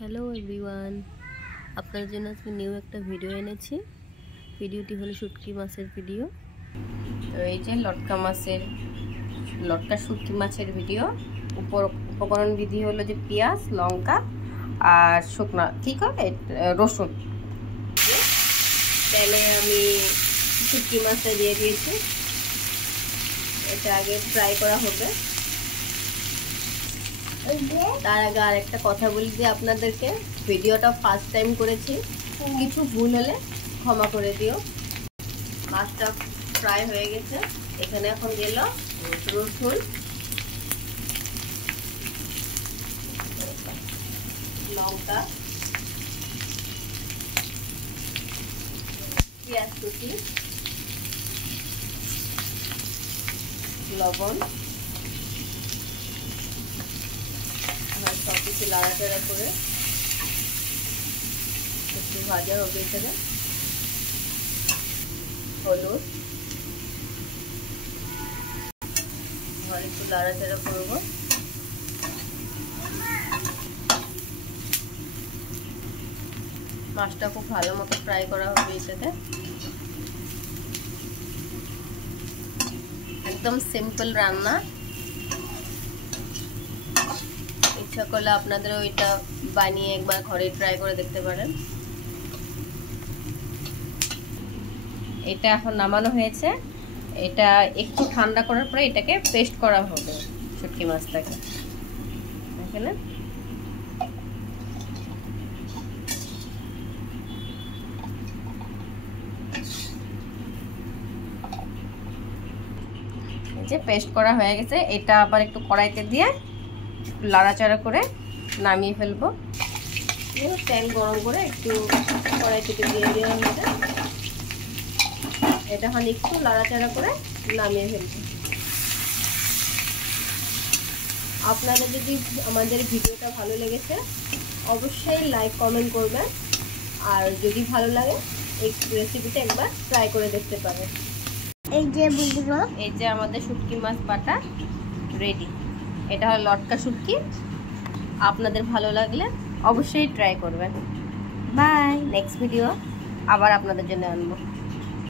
Hello everyone, আপনাদের জন্য আজকে নিউ একটা ভিডিও এনেছি। ভিডিওটি হলো শুটকি মাছের ভিডিও। তো এই যে লটকা শুটকি মাছের ভিডিও। উপকরণ বিধি হলো যে পেঁয়াজ, লঙ্কা আর শুকনা রসুন। তেলে আমি শুটকি মাছটা দিয়ে দিয়েছি। এটা আগে ফ্রাই করা হবে। তার আগে আর একটা কথা বলি যে আপনাদেরকে, ভিডিওটা ফার্স্ট টাইম করেছি, কিছু ভুল হলে ক্ষমা করে দিও। মাছটা ফ্রাই হয়ে গেছে। এখানে এখন গেল রসুন, লঙ্কা, পেঁয়াজ কুচি, লবণ, সব কিছু লাড়াচাড়া করে একটু ভাজা হবে। এখানে হলুদ, আর একটু লাড়াচাড়া করব। মাছটা খুব ভালো মতো ফ্রাই করা হবে। এটাতে একদম সিম্পল রান্না। ইচ্ছা করলে আপনাদের ওইটা বানিয়ে একবার ঘরে ট্রাই করে দেখতে পারেন। এটা এখন নামানো হয়েছে। এটা একটু ঠান্ডা করার পরে এটাকে পেস্ট করা হবে শুটকি মাছটাকে। এখানে যে পেস্ট করা হয়ে গেছে, এটা আবার একটু কড়াইতে দিয়ে লাড়াচাড়া করে নামিয়ে ফেলবো। তেল গরম করে একটু কড়াই থেকে দিয়ে দেওয়া হয়েছে। এটা এখন একটু লাড়াচাড়া করে নামিয়ে ফেলবো। আপনাদের যদি আমাদের ভিডিওটা ভালো লেগেছে অবশ্যই লাইক কমেন্ট করবেন, আর যদি ভালো লাগে এই রেসিপিটা একবার ট্রাই করে দেখতে পারেন। এই যে আমাদের শুটকি মাছ বাটা রেডি। এটা হলো লটকা শুটকি। আপনাদের ভালো লাগলে অবশ্যই ট্রাই করবেন। বাই, নেক্সট ভিডিও আবার আপনাদের জন্য আনবো।